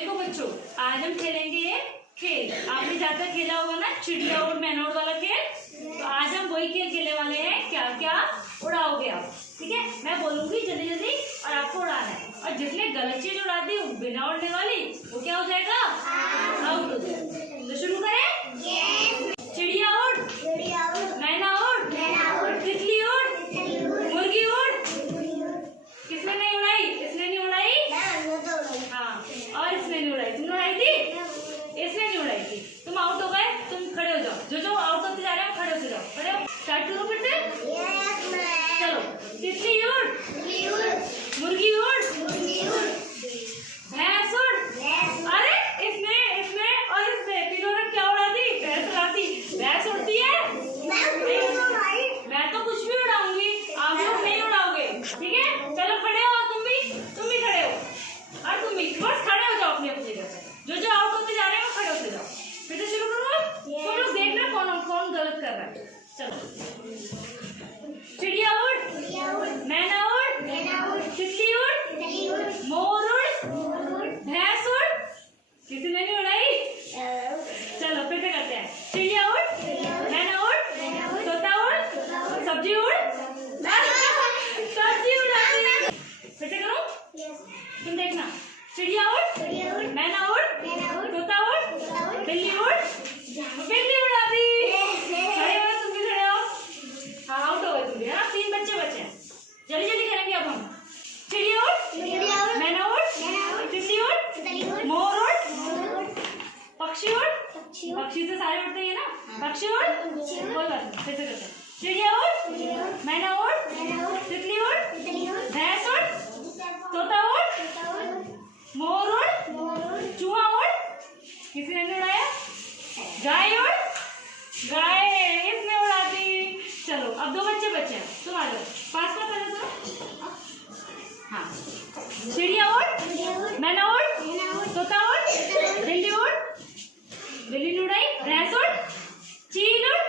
देखो बच्चों, आज हम खेलेंगे खेल। आपने ज्यादा खेला होगा ना चिड़िया उड़ मैना उड़ वाला खेल। तो आज हम वही खेल खेलने वाले हैं। क्या क्या उड़ाओगे आप, ठीक है? मैं बोलूंगी जल्दी जल्दी और आपको उड़ाना है। और जिसने गलत चीज उड़ा दी बिना उड़ने वाली, वो क्या हो जाएगा? आउट हो जाएगा। तो शुरू करें। चिड़िया उड़, मैना उड़, तितली उड़, मुर्गी उड़। किसने नहीं उड़ाई? इसने नहीं उड़ाई। हाँ, और इसने नहीं उड़ाई। तुमने उड़ाई थी? इसने नहीं उड़ाई थी। तुम आउट हो गए। तुम खड़े हो जाओ। जो आउट होते जा रहे हो खड़े होते जाओ। खड़े हो, स्टार्ट करो फिर से। चलो, तितली उड़, मुर्गी उड़, भैंस उड़। अरे इसमें और इसमें तीनों ने क्या उड़ा दी? भैंस उड़ाती। भैंस उड़ती है? मैं तो कुछ भी उड़ाऊंगी, आप लोग नहीं उड़ाओगे, ठीक है? चलो खड़े हो, तुम भी खड़े हो, और तुम भी बस खड़े हो जाओ अपनी अपनी जगह पे। जो आउट होते जा रहे हैं वो खड़े होते जाओ। फिर से शुरू करो। तुम लोग देखना कौन गलत कर रहा है। चलो, चिड़िया उड़, मैना उड़, तितली उड़, मोर उड़, भैंस उड़। किसी ने नहीं उड़ाई। चलो फिर से करते हैं। चिड़िया उड़, मैना उड़, तोता उड़, सब्जी उड़। सब्जी उड़ाती। फिर से करो, तुम देखना। चिड़िया उड़, मैना उड़, तोता उड़, बिल्ली उड़, बिल्ली उड़ाती। खड़े हो, तुम भी खड़े हो। हाँ, आउट हो गए तुम भी। हाँ, 3 बच्चे बचे हैं। जल्दी जल्दी करेंगे अब हम। चिड़िया उड़, मैना उड़, तितली उड़, मोर उड़, पक्षी उड़। पक्षी से सारे उड़ते हैं ना। पक्षी उड़, कोई बात नहीं। फिर से करते हैं। चिड़िया उड़, मैना उड़, तितली उड़, भैंस उड़, तोता उड़, मोर उड़, चूहा उड़। किसी ने नहीं उड़ाया। गाय उड़, गाय इसने उड़ाती। चलो, अब 2 बच्चे बचे हैं। तुम आ जाओ पास में। पहले तो हाँ, चिड़िया उड़, मैना उड़, तोता उड़, बिल्ली उड़, बिल्ली ने उड़ाई। भैंस उड़, चील उड़,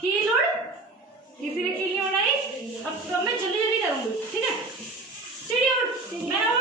कील उड़। किसी ने कील नहीं उड़ाई। अब मैं जल्दी जल्दी करूंगी, ठीक है? चिड़िया उड़, मैना